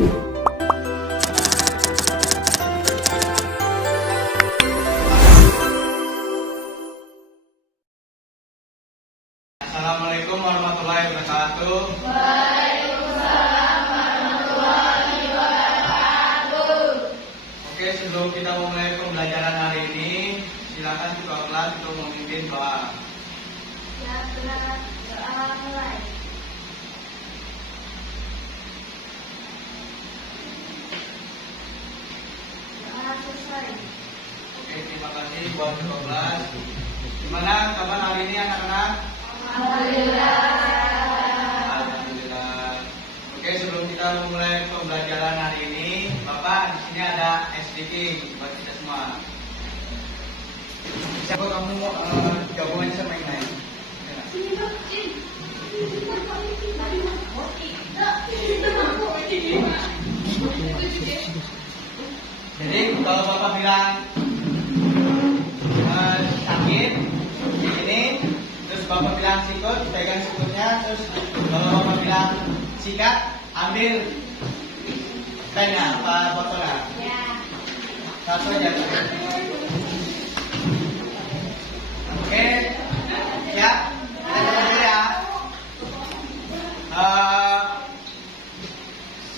Assalamualaikum warahmatullahi wabarakatuh. Waalaikumsalam warahmatullahi wabarakatuh. Oke, sebelum kita memulai pembelajaran hari ini, silakan ketua kelas untuk memimpin doa. Ya, benar. Doa mulai. Doa selesai. Oke, terima kasih buat ketua kelas. Gimana kabar hari ini anak-anak? Alhamdulillah. Alhamdulillah. Oke, sebelum kita memulai pembelajaran hari ini, Bapak di sini ada SDK buat kita semua. Siapa kamu gabungan sama yang lain? Sini Pak, sini. Jadi kalau Bapak bilang sakit di sini, terus Bapak bilang sikut, pegang sikutnya, terus kalau Bapak bilang sikat, ambil pennya apa botolnya, Ya. satu aja. Oke, ya, kita coba dulu ya.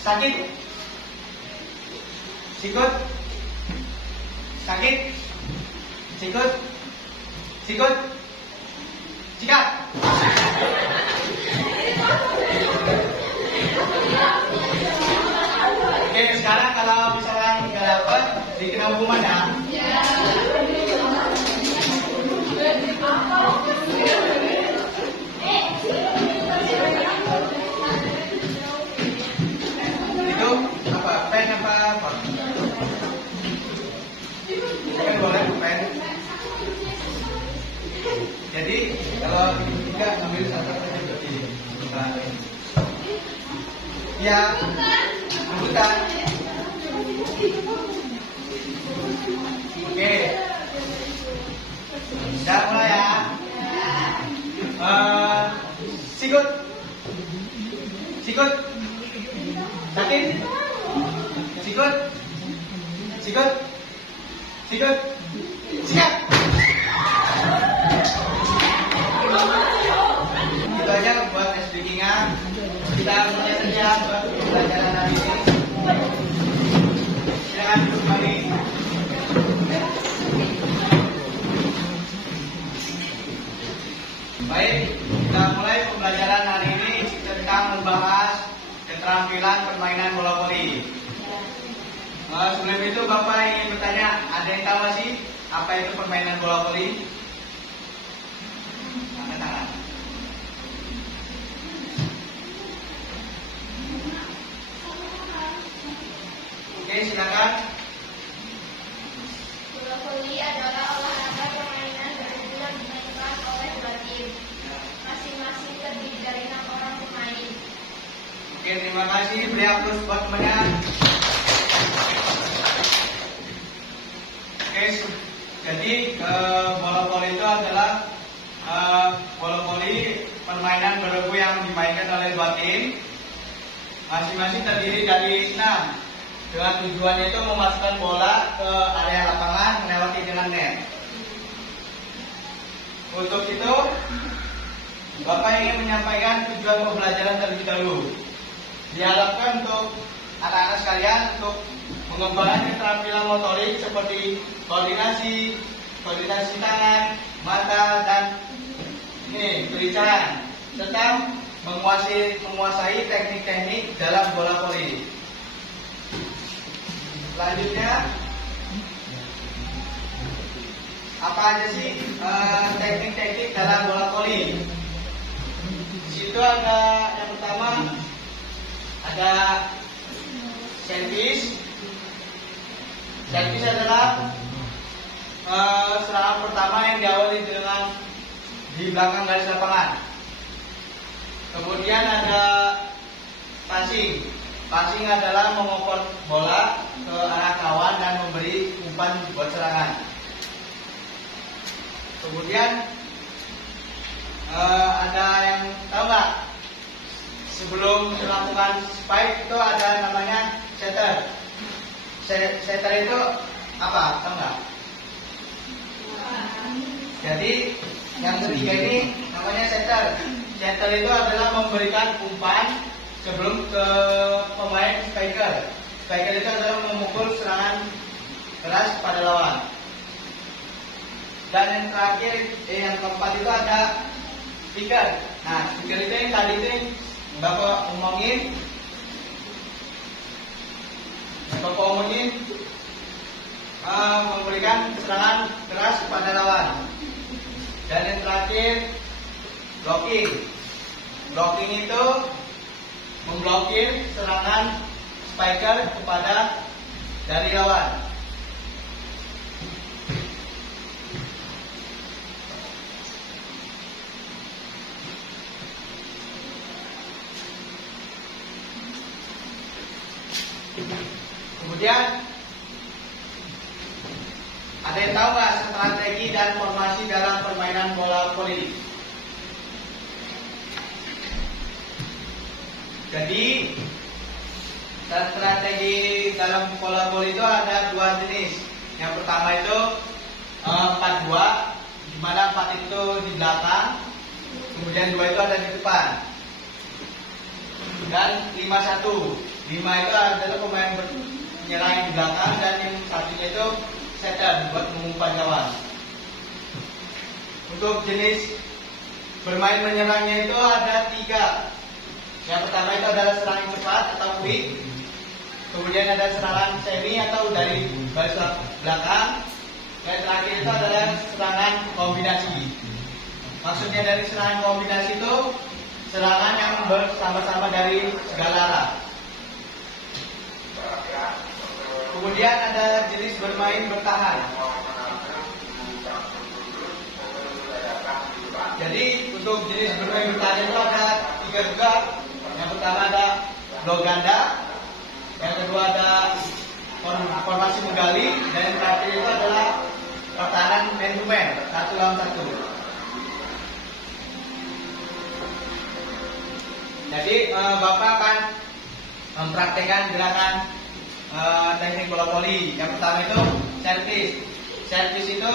Sakit, sikut, sakit, sikut, sikut, sikat. Oke, sekarang kalau misalnya nggak dapat, dikenal hukuman ya. Itu apa? Pen apa? Kan boleh pen. Jadi kalau tiga ambil satu saja berarti. Ya, bukan. Oke. Sudah mulai ya. Sikut, sikut, sakit, sikut, sikut, sikut, sikat. Itu aja buat speaking-nya. Kita mulai saja buat pembelajaran hari ini. Silakan duduk kembali. Baik, kita mulai pembelajaran hari ini tentang membahas keterampilan permainan bola voli. Sebelum itu Bapak ingin bertanya, ada yang tahu sih apa itu permainan bola voli? Angkat tangan. Oke, silakan. Bola voli adalah olahraga permainan bergu yang dimainkan oleh dua tim. Masing-masing terdiri dari 6 orang pemain. Oke, terima kasih. Beri aplaus buat temannya. Oke, jadi bola voli itu adalah bola voli permainan bergu yang dimainkan oleh dua tim. Masing-masing terdiri dari 6. Dengan tujuannya itu memasukkan bola ke area lapangan melewati jalan net. Untuk itu, Bapak ingin menyampaikan tujuan pembelajaran terlebih dahulu. Diharapkan untuk anak-anak sekalian untuk mengembangkan keterampilan motorik seperti koordinasi tangan, mata, dan berbicara, serta menguasai teknik-teknik dalam bola voli. Selanjutnya, apa aja sih teknik-teknik dalam bola voli? Di situ ada yang pertama ada servis. Servis adalah serangan pertama yang diawali dengan di belakang garis lapangan. Kemudian ada passing. Passing adalah mengoper bola ke arah kawan dan memberi umpan buat serangan. Kemudian ada yang tahu nggak sebelum melakukan spike itu ada namanya setter. Setter itu apa? Tahu nggak? Jadi yang ketiga ini namanya setter. Setter itu adalah memberikan umpan sebelum ke pemain spiker. Spiker itu adalah memukul serangan keras pada lawan. Dan yang terakhir, yang keempat itu ada speaker. Nah, speaker itu yang tadi itu yang Bapak omongin, memberikan serangan keras kepada lawan. Dan yang terakhir, blocking. Blocking itu memblokir serangan spiker kepada dari lawan. Kemudian ada yang tahu nggak strategi dan formasi dalam permainan bola voli? Jadi strategi dalam bola voli itu ada dua jenis. Yang pertama itu 4-2, di mana 4 itu di belakang, kemudian 2 itu ada di depan. Dan 5-1. 5 itu adalah pemain menyerang yang di belakang, dan yang satunya itu setter buat mengumpan kawan. Untuk jenis bermain menyerangnya itu ada 3. Yang pertama itu adalah serangan cepat atau quick. Kemudian ada serangan semi atau dari baris belakang. Dan terakhir itu adalah serangan kombinasi. Maksudnya dari serangan kombinasi itu serangan yang bersama-sama dari segala arah. Kemudian ada jenis bermain bertahan. Jadi untuk jenis bermain bertahan itu ada 3 juga. Yang pertama ada blok ganda, yang kedua ada formasi menggali, dan yang terakhir itu adalah pertahanan man to man, 1 lawan 1. Jadi Bapak akan mempraktekkan gerakan teknik bola voli. Yang pertama itu servis. Servis itu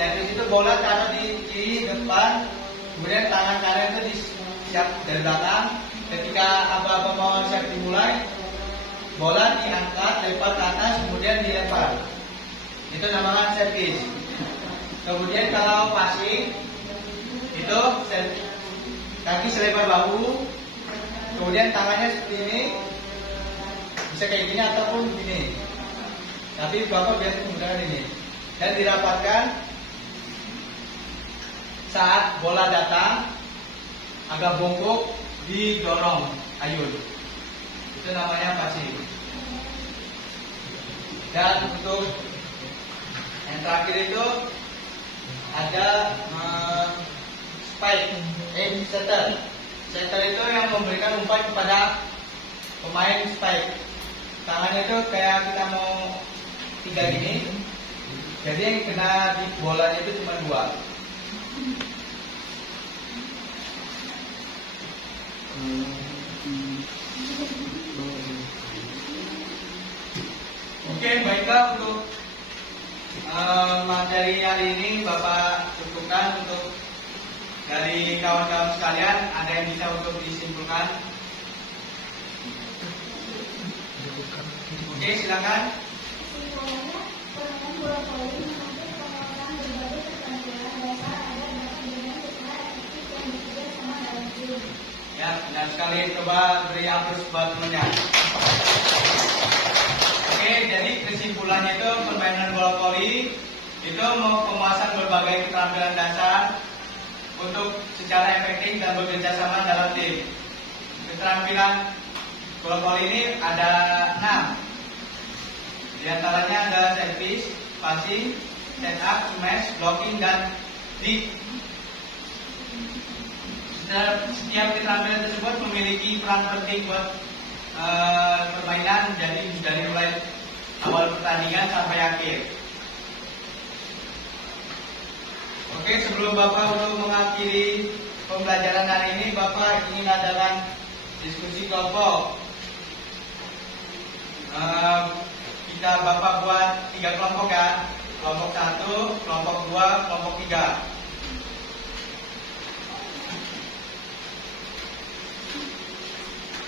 servis itu bola taruh di kiri depan, kemudian tangan kanan itu disiap dari belakang. Ketika aba-aba mau siap dimulai, bola diangkat, lempar ke atas, kemudian dilempar. Itu namanya servis. Kemudian kalau passing itu kaki selebar bahu, kemudian tangannya seperti ini, bisa kayak gini ataupun begini. Tapi Bapak biasa menggunakan ini, dan dirapatkan saat bola datang, agak bongkok, didorong ayun. Itu namanya passing. Dan untuk yang terakhir itu ada spike, setter. Setter itu yang memberikan umpan kepada pemain spike. Tangannya itu kayak kita mau 3 gini. Jadi yang kena di bolanya itu cuma 2. Oke, baiklah, untuk materi hari ini Bapak cukupkan. Untuk dari kawan-kawan sekalian, ada yang bisa untuk disimpulkan? Oke, silakan. Ya, benar sekali. Coba beri aplaus buat temannya. Oke, jadi kesimpulannya itu permainan bola voli itu memuaskan berbagai keterampilan dasar untuk secara efektif dan bekerja sama dalam tim. Keterampilan bola voli ini ada 6. Di antaranya ada servis, passing, set up, smash, blocking, dan lead. Setiap keterampilan tersebut memiliki peran penting buat permainan, jadi dari mulai awal pertandingan sampai akhir. Oke, sebelum Bapak untuk mengakhiri pembelajaran hari ini, Bapak ingin adakan diskusi kelompok. Bapak buat 3 kelompok ya. Kelompok 1, kelompok 2, kelompok 3.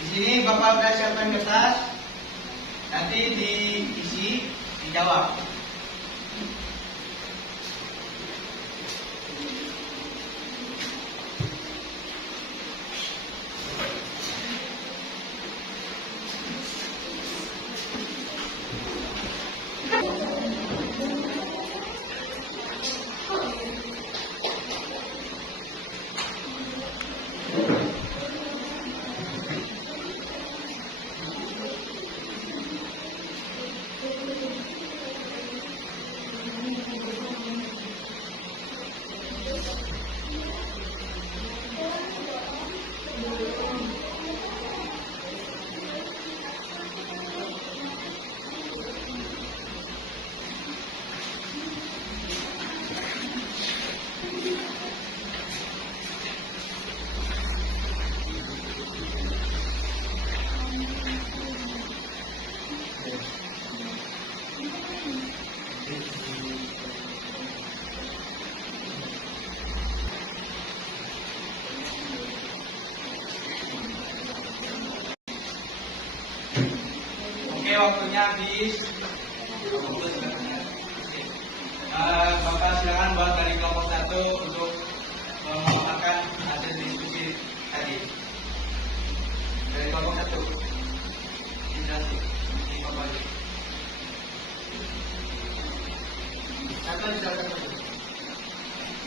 Di sini Bapak sudah siapkan kertas, nanti diisi, dijawab. Oke, waktunya habis. Bapak silakan buat dari kelompok 1 untuk memaparkan hasil diskusi tadi. Dari kelompok 1. Indrasi. Satu.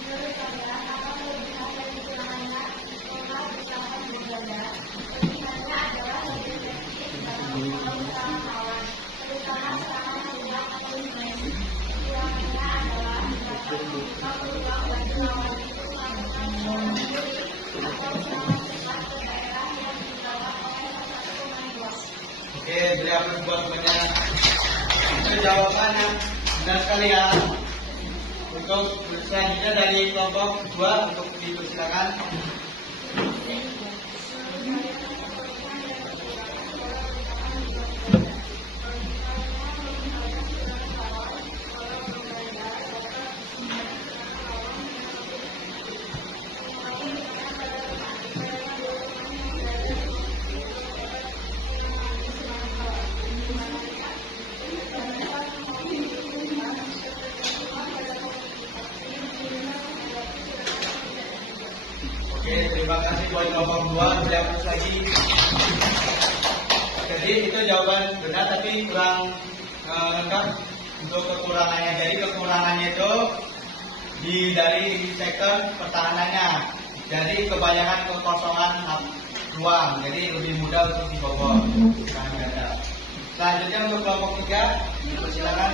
Menurut saya, apa kelebihan dan kekurangannya sekolah bersama berbeda. Kelebihannya adalah lebih efektif dalam mengawal serangan lawan, terutama serangan ruang atau invasi. Kekurangannya adalah dapat membuka peluang bagi lawan itu melakukan serangan diri atau serangan cepat ke daerah yang dibawa oleh salah satu pemain bola. Oke, beri aplaus buat banyak. Itu jawabannya benar sekali ya. Untuk selanjutnya dari kelompok 2 untuk dipersilakan. Oke, terima kasih buat kelompok 2. Beri aplaus lagi. Jadi itu jawaban benar tapi kurang lengkap untuk kekurangannya. Jadi kekurangannya itu dari sektor pertahanannya. Jadi kebanyakan kekosongan ruang. Jadi lebih mudah untuk dibobol. Selanjutnya untuk kelompok 3, silakan.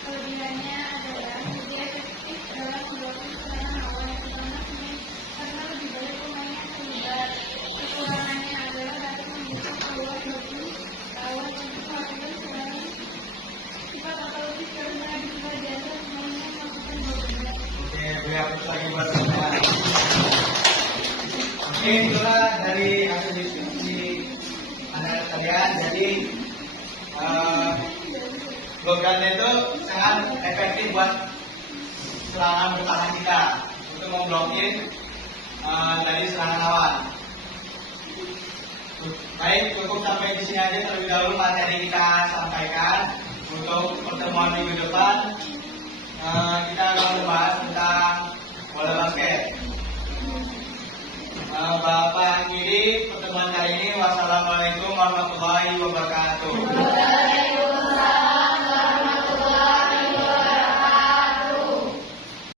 Kelebihannya adalah lebih efektif dalam melakukan serangan lawan karena lebih banyak pemain yang terlibat. Kekurangannya adalah dapat membuka peluang bagi lawan untuk melakukan serangan cepat atau lebih karena bisa jasa pemain yang melakukan berbeda. Oke, beri aplaus lagi buat Anda. Oke, itulah dari hasil diskusi anak kalian. Jadi programnya itu sangat efektif buat serangan bertahan kita untuk memblokir dari serangan lawan. Baik, cukup sampai di sini aja terlebih dahulu materi kita sampaikan. Untuk pertemuan minggu depan kita akan membahas tentang bola basket. Bapak akhiri pertemuan kali ini. Wassalamualaikum warahmatullahi wabarakatuh.